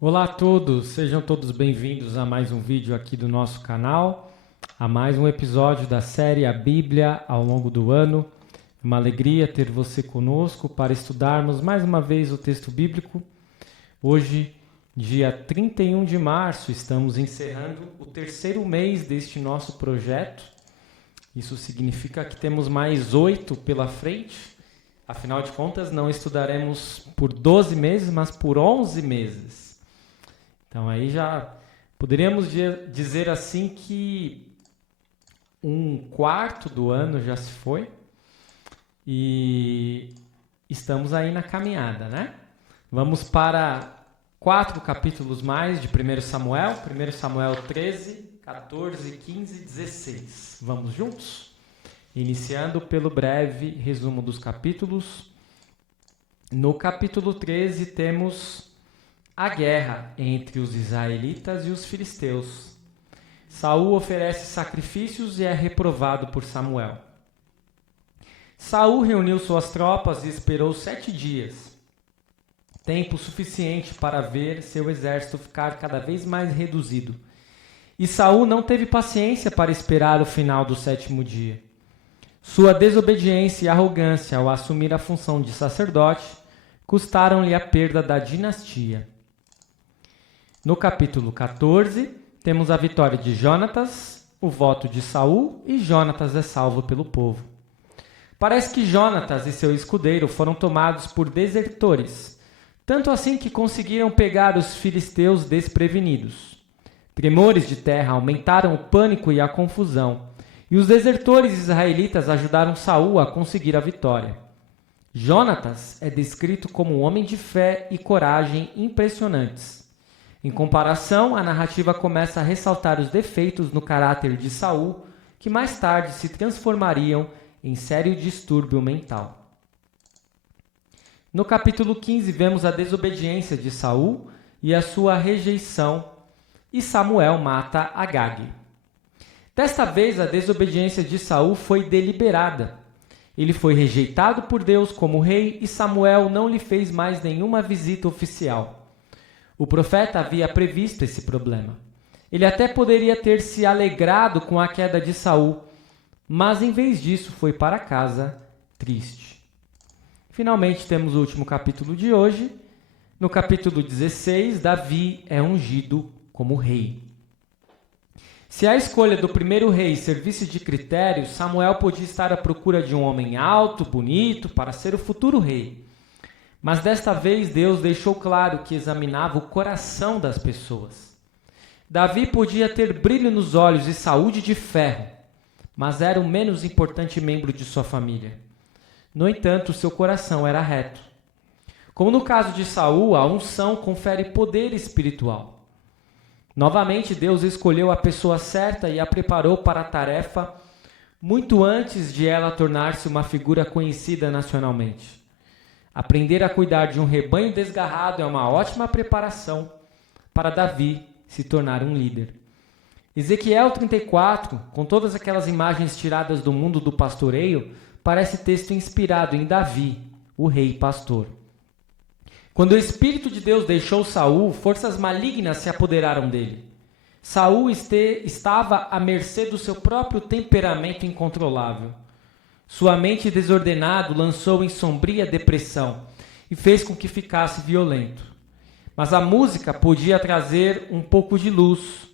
Olá a todos, sejam todos bem-vindos a mais um vídeo aqui do nosso canal, a mais um episódio da série A Bíblia ao longo do ano. Uma alegria ter você conosco para estudarmos mais uma vez o texto bíblico. Hoje, dia 31 de março, estamos encerrando o terceiro mês deste nosso projeto. Isso significa que temos mais 8 pela frente. Afinal de contas, não estudaremos por 12 meses, mas por 11 meses. Então aí já poderíamos dizer assim que um quarto do ano já se foi e estamos aí na caminhada, né? Vamos para 4 capítulos mais de 1 Samuel, 1 Samuel 13, 14, 15 e 16. Vamos juntos? Iniciando pelo breve resumo dos capítulos. No capítulo 13 temos a guerra entre os israelitas e os filisteus. Saul oferece sacrifícios e é reprovado por Samuel. Saul reuniu suas tropas e esperou 7 dias, tempo suficiente para ver seu exército ficar cada vez mais reduzido. E Saul não teve paciência para esperar o final do 7º dia. Sua desobediência e arrogância ao assumir a função de sacerdote custaram-lhe a perda da dinastia. No capítulo 14, temos a vitória de Jonatas, o voto de Saul e Jonatas é salvo pelo povo. Parece que Jonatas e seu escudeiro foram tomados por desertores, tanto assim que conseguiram pegar os filisteus desprevenidos. Tremores de terra aumentaram o pânico e a confusão, e os desertores israelitas ajudaram Saul a conseguir a vitória. Jonatas é descrito como um homem de fé e coragem impressionantes. Em comparação, a narrativa começa a ressaltar os defeitos no caráter de Saul, que mais tarde se transformariam em sério distúrbio mental. No capítulo 15, vemos a desobediência de Saul e a sua rejeição, e Samuel mata Agag. Desta vez, a desobediência de Saul foi deliberada. Ele foi rejeitado por Deus como rei e Samuel não lhe fez mais nenhuma visita oficial. O profeta havia previsto esse problema. Ele até poderia ter se alegrado com a queda de Saul, mas em vez disso foi para casa triste. Finalmente temos o último capítulo de hoje. No capítulo 16, Davi é ungido como rei. Se a escolha do primeiro rei servisse de critério, Samuel podia estar à procura de um homem alto, bonito, para ser o futuro rei. Mas desta vez Deus deixou claro que examinava o coração das pessoas. Davi podia ter brilho nos olhos e saúde de ferro, mas era o menos importante membro de sua família. No entanto, seu coração era reto. Como no caso de Saul, a unção confere poder espiritual. Novamente, Deus escolheu a pessoa certa e a preparou para a tarefa muito antes de ela tornar-se uma figura conhecida nacionalmente. Aprender a cuidar de um rebanho desgarrado é uma ótima preparação para Davi se tornar um líder. Ezequiel 34, com todas aquelas imagens tiradas do mundo do pastoreio, parece texto inspirado em Davi, o rei pastor. Quando o Espírito de Deus deixou Saul, forças malignas se apoderaram dele. Saul estava à mercê do seu próprio temperamento incontrolável. Sua mente desordenada lançou em sombria depressão e fez com que ficasse violento. Mas a música podia trazer um pouco de luz,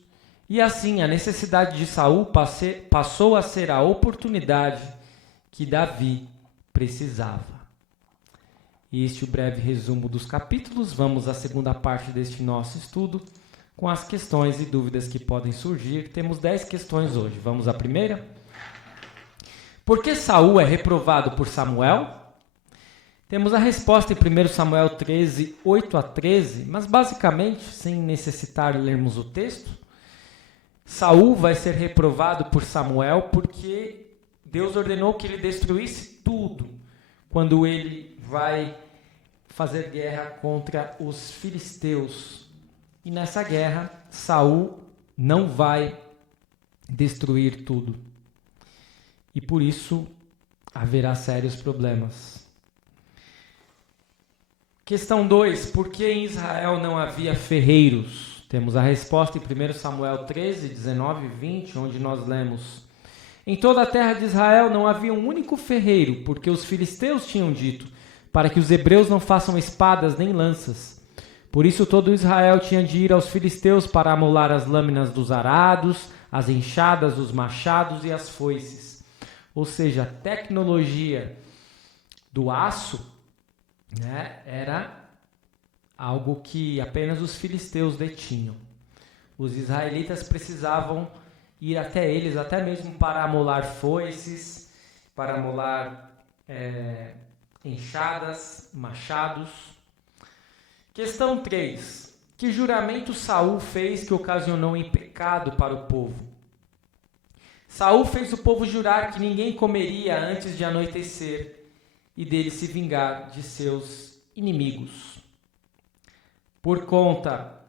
e assim a necessidade de Saul passou a ser a oportunidade que Davi precisava. Este é o breve resumo dos capítulos. Vamos à segunda parte deste nosso estudo, com as questões e dúvidas que podem surgir. Temos 10 questões hoje. Vamos à primeira? Por que Saul é reprovado por Samuel? Temos a resposta em 1 Samuel 13, 8 a 13, mas basicamente, sem necessitar lermos o texto, Saul vai ser reprovado por Samuel porque Deus ordenou que ele destruísse tudo quando ele vai fazer guerra contra os filisteus. E nessa guerra, Saul não vai destruir tudo. E por isso haverá sérios problemas. Questão 2. Por que em Israel não havia ferreiros? Temos a resposta em 1 Samuel 13, 19 e 20, onde nós lemos: Em toda a terra de Israel não havia um único ferreiro, porque os filisteus tinham dito, para que os hebreus não façam espadas nem lanças. Por isso todo Israel tinha de ir aos filisteus para amolar as lâminas dos arados, as enxadas, os machados e as foices. Ou seja, a tecnologia do aço, né, era algo que apenas os filisteus detinham. Os israelitas precisavam ir até eles, até mesmo para amolar foices, para amolar enxadas, machados. Questão 3. Que juramento Saul fez que ocasionou em pecado para o povo? Saul fez o povo jurar que ninguém comeria antes de anoitecer e dele se vingar de seus inimigos. Por conta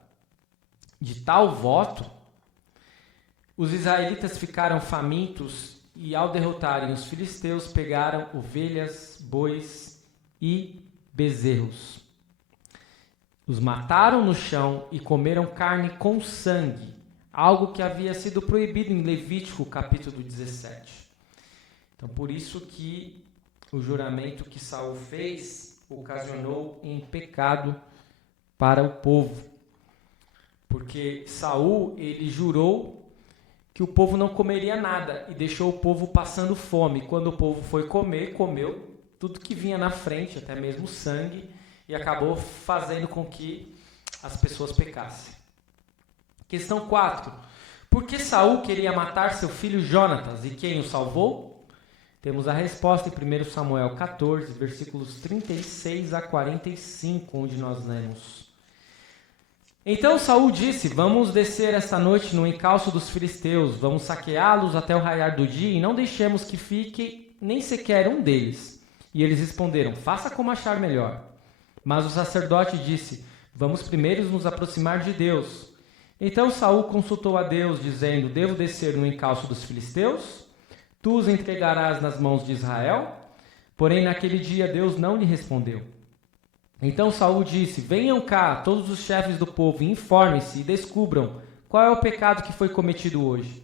de tal voto, os israelitas ficaram famintos e, ao derrotarem os filisteus, pegaram ovelhas, bois e bezerros. Os mataram no chão e comeram carne com sangue, algo que havia sido proibido em Levítico, capítulo 17. Então, por isso que o juramento que Saul fez ocasionou em pecado para o povo. Porque Saul, ele jurou que o povo não comeria nada e deixou o povo passando fome. Quando o povo foi comer, comeu tudo que vinha na frente, até mesmo sangue, e acabou fazendo com que as pessoas pecassem. Questão 4. Por que Saul queria matar seu filho Jonatas e quem o salvou? Temos a resposta em 1 Samuel 14, versículos 36 a 45, onde nós lemos: Então Saul disse: Vamos descer esta noite no encalço dos filisteus, vamos saqueá-los até o raiar do dia e não deixemos que fique nem sequer um deles. E eles responderam: Faça como achar melhor. Mas o sacerdote disse: Vamos primeiro nos aproximar de Deus. Então Saul consultou a Deus, dizendo: Devo descer no encalço dos filisteus? Tu os entregarás nas mãos de Israel? Porém, naquele dia Deus não lhe respondeu. Então Saul disse: Venham cá, todos os chefes do povo, e informem-se e descubram qual é o pecado que foi cometido hoje.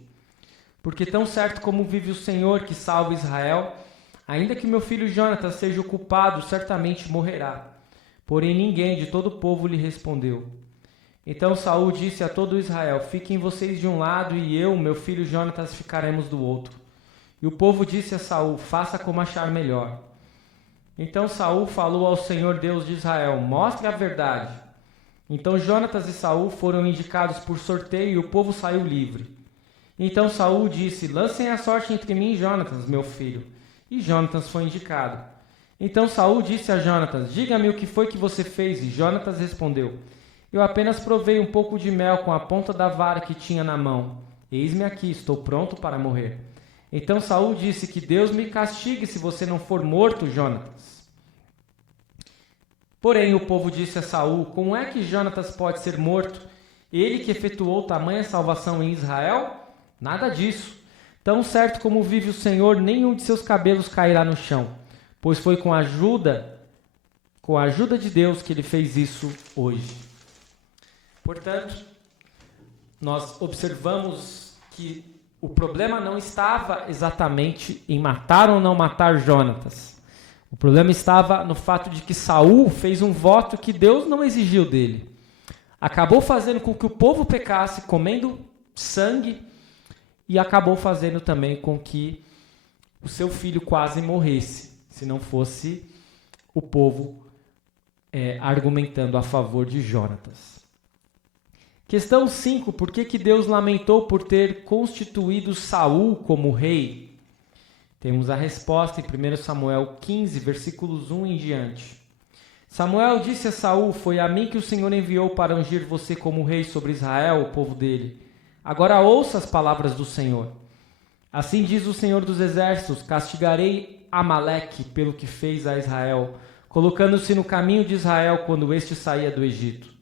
Porque tão certo como vive o Senhor que salva Israel, ainda que meu filho Jonatas seja o culpado, certamente morrerá. Porém, ninguém de todo o povo lhe respondeu. Então Saul disse a todo Israel: Fiquem vocês de um lado e eu, meu filho Jonatas, ficaremos do outro. E o povo disse a Saul: Faça como achar melhor. Então Saul falou ao Senhor Deus de Israel: Mostre a verdade. Então Jonatas e Saul foram indicados por sorteio e o povo saiu livre. Então Saul disse: Lancem a sorte entre mim e Jonatas, meu filho. E Jonatas foi indicado. Então Saul disse a Jonatas: Diga-me o que foi que você fez. E Jonatas respondeu: Eu apenas provei um pouco de mel com a ponta da vara que tinha na mão. Eis-me aqui, estou pronto para morrer. Então Saul disse: Que Deus me castigue se você não for morto, Jonatas. Porém o povo disse a Saul: Como é que Jonatas pode ser morto? Ele que efetuou tamanha salvação em Israel? Nada disso. Tão certo como vive o Senhor, nenhum de seus cabelos cairá no chão, pois foi com a ajuda de Deus que ele fez isso hoje. Portanto, nós observamos que o problema não estava exatamente em matar ou não matar Jonatas. O problema estava no fato de que Saul fez um voto que Deus não exigiu dele. Acabou fazendo com que o povo pecasse, comendo sangue, e acabou fazendo também com que o seu filho quase morresse, se não fosse o povo argumentando a favor de Jonatas. Questão 5. Por que Deus lamentou por ter constituído Saul como rei? Temos a resposta em 1 Samuel 15, versículos 1 em diante. Samuel disse a Saul: Foi a mim que o Senhor enviou para ungir você como rei sobre Israel, o povo dele. Agora ouça as palavras do Senhor. Assim diz o Senhor dos Exércitos: Castigarei Amaleque pelo que fez a Israel, colocando-se no caminho de Israel quando este saía do Egito.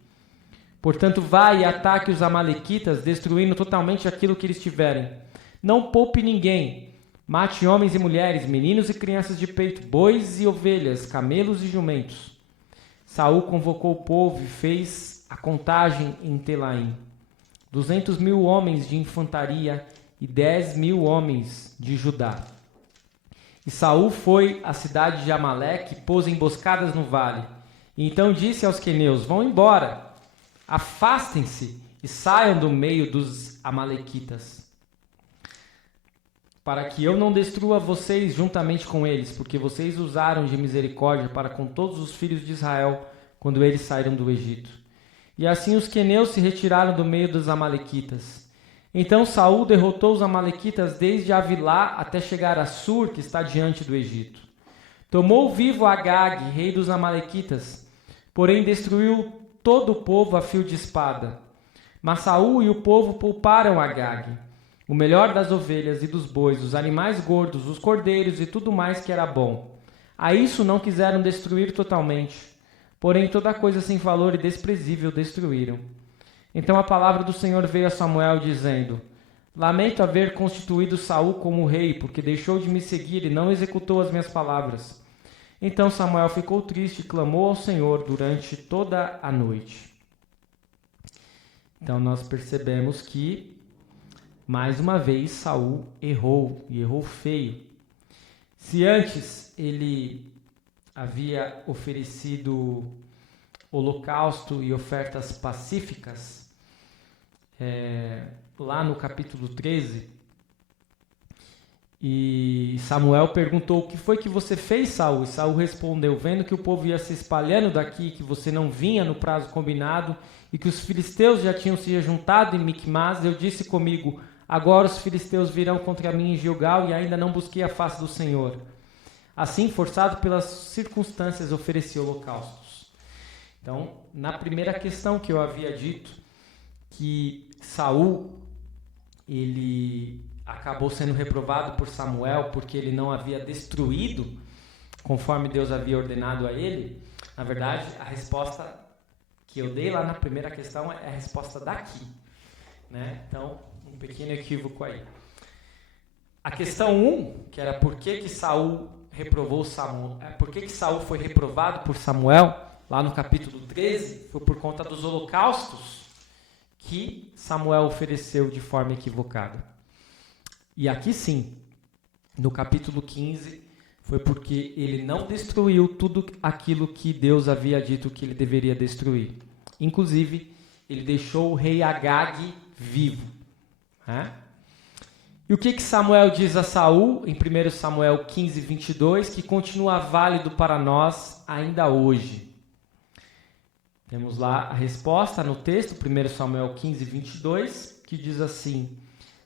Portanto, vá e ataque os amalequitas, destruindo totalmente aquilo que eles tiverem. Não poupe ninguém. Mate homens e mulheres, meninos e crianças de peito, bois e ovelhas, camelos e jumentos. Saul convocou o povo e fez a contagem em Telaim. 200.000 homens de infantaria e 10.000 homens de Judá. E Saul foi à cidade de Amaleque e pôs emboscadas no vale. E então disse aos queneus: vão embora, afastem-se e saiam do meio dos amalequitas, para que eu não destrua vocês juntamente com eles, porque vocês usaram de misericórdia para com todos os filhos de Israel quando eles saíram do Egito. E assim os queneus se retiraram do meio dos amalequitas. Então Saul derrotou os amalequitas desde Avilá até chegar a Sur, que está diante do Egito. Tomou vivo Agag, rei dos amalequitas, porém destruiu todo o povo a fio de espada. Mas Saul e o povo pouparam Agag, o melhor das ovelhas e dos bois, os animais gordos, os cordeiros e tudo mais que era bom. A isso não quiseram destruir totalmente, porém toda coisa sem valor e desprezível destruíram. Então a palavra do Senhor veio a Samuel dizendo: lamento haver constituído Saul como rei, porque deixou de me seguir e não executou as minhas palavras. Então Samuel ficou triste e clamou ao Senhor durante toda a noite. Então nós percebemos que, mais uma vez, Saul errou, e errou feio. Se antes ele havia oferecido holocausto e ofertas pacíficas, lá no capítulo 13, e Samuel perguntou: o que foi que você fez, Saul? E Saul respondeu: vendo que o povo ia se espalhando daqui, que você não vinha no prazo combinado, e que os filisteus já tinham se juntado em Micmas, eu disse comigo: agora os filisteus virão contra mim em Gilgal, e ainda não busquei a face do Senhor. Assim, forçado pelas circunstâncias, ofereci holocaustos. Então, na primeira questão que eu havia dito, que Saul, ele acabou sendo reprovado por Samuel porque ele não havia destruído conforme Deus havia ordenado a ele. Na verdade, a resposta que eu dei lá na primeira questão é a resposta daqui, né? Então, um pequeno equívoco aí. A questão 1, que era por que Saul reprovou Samuel, por que Saul foi reprovado por Samuel, lá no capítulo 13, foi por conta dos holocaustos que Samuel ofereceu de forma equivocada. E aqui sim, no capítulo 15, foi porque ele não destruiu tudo aquilo que Deus havia dito que ele deveria destruir. Inclusive, ele deixou o rei Agag vivo. Né? E o que Samuel diz a Saul, em 1 Samuel 15, 22, que continua válido para nós ainda hoje? Temos lá a resposta no texto, 1 Samuel 15, 22, que diz assim: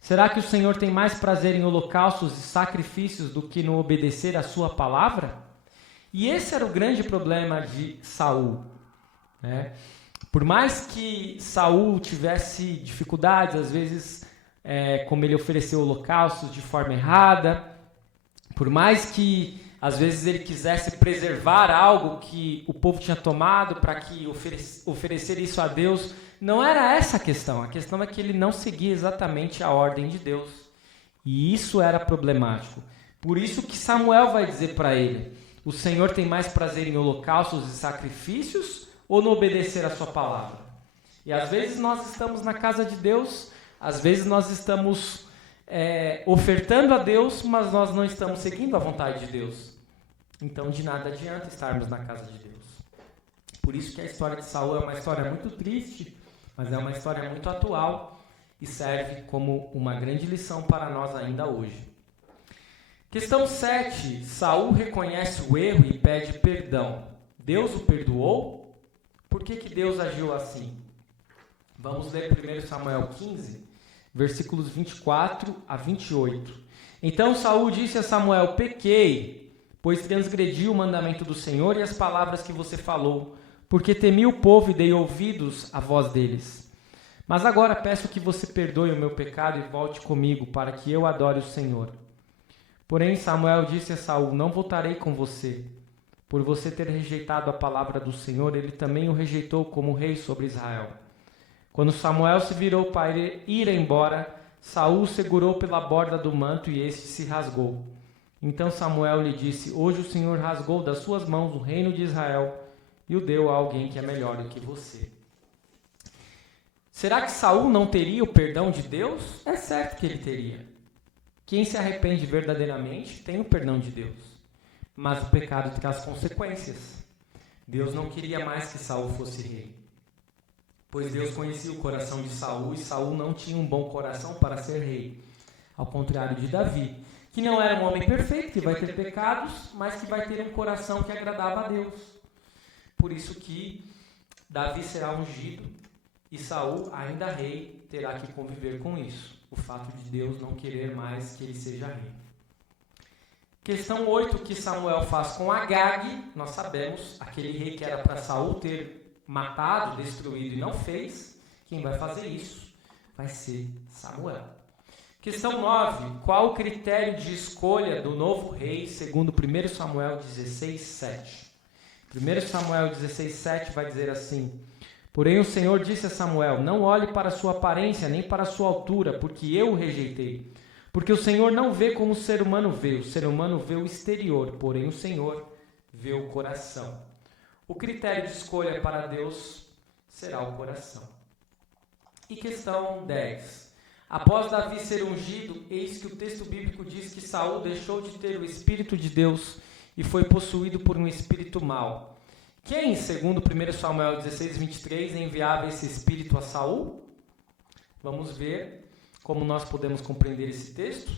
será que o Senhor tem mais prazer em holocaustos e sacrifícios do que no obedecer a sua palavra? E esse era o grande problema de Saul, né? Por mais que Saul tivesse dificuldades, às vezes, como ele ofereceu holocaustos de forma errada, por mais que às vezes ele quisesse preservar algo que o povo tinha tomado para que oferecer isso a Deus, não era essa a questão. A questão é que ele não seguia exatamente a ordem de Deus. E isso era problemático. Por isso que Samuel vai dizer para ele: o Senhor tem mais prazer em holocaustos e sacrifícios ou no obedecer a sua palavra? E às vezes nós estamos na casa de Deus, às vezes nós estamos ofertando a Deus, mas nós não estamos seguindo a vontade de Deus. Então de nada adianta estarmos na casa de Deus. Por isso que a história de Saul é uma história muito triste, mas é uma história muito atual e serve como uma grande lição para nós ainda hoje. Questão 7. Saul reconhece o erro e pede perdão. Deus o perdoou? Por que Deus agiu assim? Vamos ler 1 Samuel 15, versículos 24 a 28. Então Saul disse a Samuel: pequei, pois transgredi o mandamento do Senhor e as palavras que você falou, porque temi o povo e dei ouvidos à voz deles. Mas agora peço que você perdoe o meu pecado e volte comigo, para que eu adore o Senhor. Porém Samuel disse a Saul: não voltarei com você. Por você ter rejeitado a palavra do Senhor, ele também o rejeitou como rei sobre Israel. Quando Samuel se virou para ir embora, Saul o segurou pela borda do manto e este se rasgou. Então Samuel lhe disse: hoje o Senhor rasgou das suas mãos o reino de Israel e o deu a alguém que é melhor do que você. Será que Saul não teria o perdão de Deus? É certo que ele teria. Quem se arrepende verdadeiramente tem o perdão de Deus. Mas o pecado traz consequências. Deus não queria mais que Saul fosse rei. Pois Deus conhecia o coração de Saul e Saul não tinha um bom coração para ser rei. Ao contrário de Davi, que não era um homem perfeito, que vai ter pecados, mas que vai ter um coração que agradava a Deus. Por isso que Davi será ungido e Saul, ainda rei, terá que conviver com isso. O fato de Deus não querer mais que ele seja rei. Questão 8, que Samuel faz com Agag. Nós sabemos, aquele rei que era para Saul ter matado, destruído e não fez. Quem vai fazer isso vai ser Samuel. Questão 9, qual o critério de escolha do novo rei segundo 1 Samuel 16:7? 1 Samuel 16:7 vai dizer assim: porém o Senhor disse a Samuel, não olhe para sua aparência, nem para sua altura, porque eu o rejeitei. Porque o Senhor não vê como o ser humano vê, o ser humano vê o exterior, porém o Senhor vê o coração. O critério de escolha para Deus será o coração. E questão 10. Após Davi ser ungido, eis que o texto bíblico diz que Saul deixou de ter o Espírito de Deus e foi possuído por um espírito mau. Quem, segundo 1 Samuel 16:23, enviava esse espírito a Saul? Vamos ver como nós podemos compreender esse texto.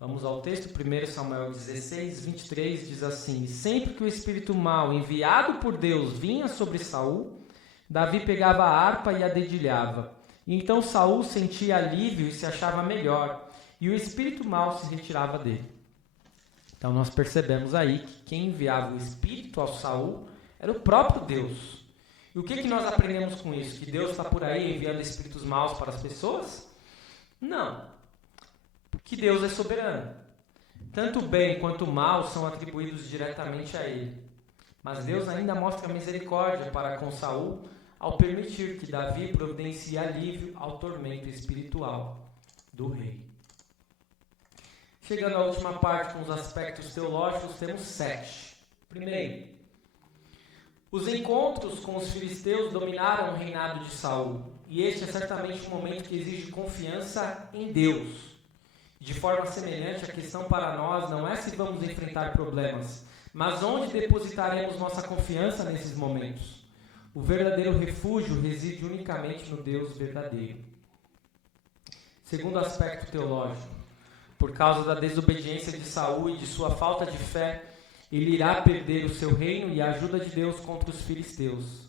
Vamos ao texto, 1 Samuel 16:23 diz assim: sempre que o espírito mau enviado por Deus vinha sobre Saul, Davi pegava a harpa e a dedilhava. E então Saul sentia alívio e se achava melhor, e o espírito mau se retirava dele. Então nós percebemos aí que quem enviava o Espírito ao Saul era o próprio Deus. E o que nós aprendemos com isso? Que Deus está por aí enviando espíritos maus para as pessoas? Não. Porque Deus é soberano. Tanto o bem quanto o mal são atribuídos diretamente a Ele. Mas Deus ainda mostra misericórdia para com Saul ao permitir que Davi providencie alívio ao tormento espiritual do rei. Chegando à última parte com os aspectos teológicos, temos 7. Primeiro, os encontros com os filisteus dominaram o reinado de Saul, e este é certamente um momento que exige confiança em Deus. De forma semelhante, a questão para nós não é se vamos enfrentar problemas, mas onde depositaremos nossa confiança nesses momentos. O verdadeiro refúgio reside unicamente no Deus verdadeiro. Segundo aspecto teológico, por causa da desobediência de Saul e de sua falta de fé, ele irá perder o seu reino e a ajuda de Deus contra os filisteus.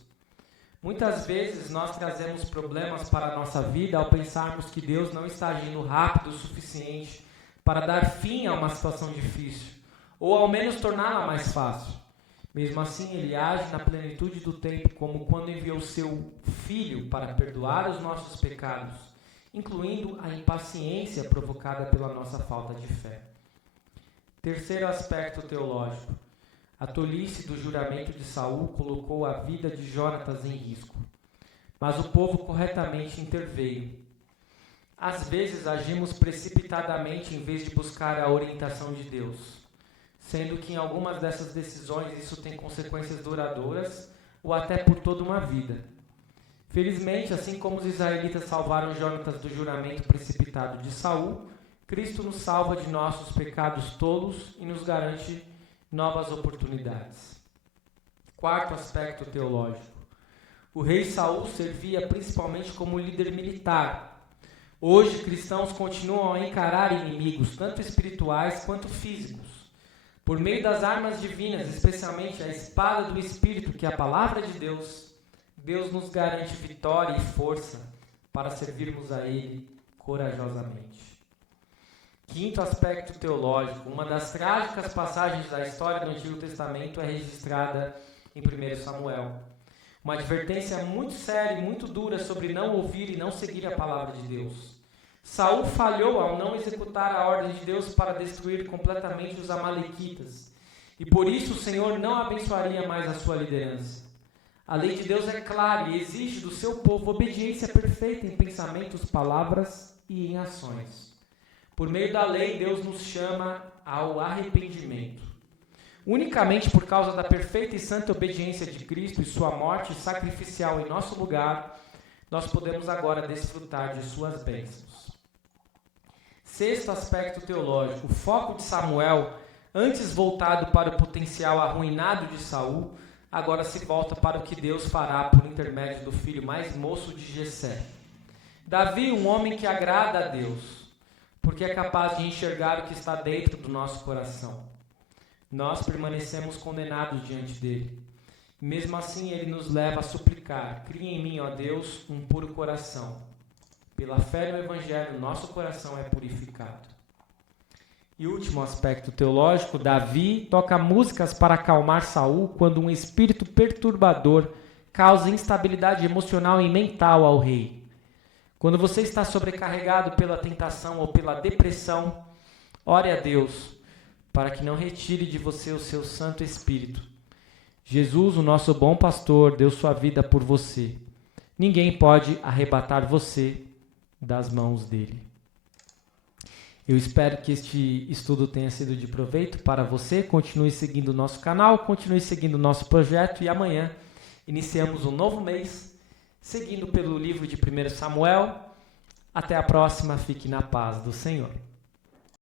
Muitas vezes nós trazemos problemas para a nossa vida ao pensarmos que Deus não está agindo rápido o suficiente para dar fim a uma situação difícil, ou ao menos torná-la mais fácil. Mesmo assim, ele age na plenitude do tempo, como quando enviou seu Filho para perdoar os nossos pecados, incluindo a impaciência provocada pela nossa falta de fé. Terceiro aspecto teológico. A tolice do juramento de Saul colocou a vida de Jonatas em risco, mas o povo corretamente interveio. Às vezes agimos precipitadamente em vez de buscar a orientação de Deus, sendo que em algumas dessas decisões isso tem consequências duradouras ou até por toda uma vida. Felizmente, assim como os israelitas salvaram Jonatas do juramento precipitado de Saul, Cristo nos salva de nossos pecados tolos e nos garante novas oportunidades. Quarto aspecto teológico. O rei Saul servia principalmente como líder militar. Hoje, cristãos continuam a encarar inimigos, tanto espirituais quanto físicos. Por meio das armas divinas, especialmente a espada do Espírito, que é a palavra de Deus, Deus nos garante vitória e força para servirmos a Ele corajosamente. Quinto aspecto teológico. Uma das trágicas passagens da história do Antigo Testamento é registrada em 1 Samuel. Uma advertência muito séria e muito dura sobre não ouvir e não seguir a palavra de Deus. Saul falhou ao não executar a ordem de Deus para destruir completamente os amalequitas. E por isso o Senhor não abençoaria mais a sua liderança. A lei de Deus é clara e exige do seu povo obediência perfeita em pensamentos, palavras e em ações. Por meio da lei, Deus nos chama ao arrependimento. Unicamente por causa da perfeita e santa obediência de Cristo e sua morte sacrificial em nosso lugar, nós podemos agora desfrutar de suas bênçãos. Sexto aspecto teológico, o foco de Samuel, antes voltado para o potencial arruinado de Saul, agora se volta para o que Deus fará por intermédio do filho mais moço de Jessé. Davi, um homem que agrada a Deus, porque é capaz de enxergar o que está dentro do nosso coração. Nós permanecemos condenados diante dele. Mesmo assim, ele nos leva a suplicar: cria em mim, ó Deus, um puro coração. Pela fé no Evangelho, nosso coração é purificado. E último aspecto teológico, Davi toca músicas para acalmar Saul quando um espírito perturbador causa instabilidade emocional e mental ao rei. Quando você está sobrecarregado pela tentação ou pela depressão, ore a Deus para que não retire de você o seu Santo Espírito. Jesus, o nosso bom pastor, deu sua vida por você. Ninguém pode arrebatar você das mãos dele. Eu espero que este estudo tenha sido de proveito para você. Continue seguindo o nosso canal, continue seguindo o nosso projeto e amanhã iniciamos um novo mês, seguindo pelo livro de 1 Samuel. Até a próxima, fique na paz do Senhor.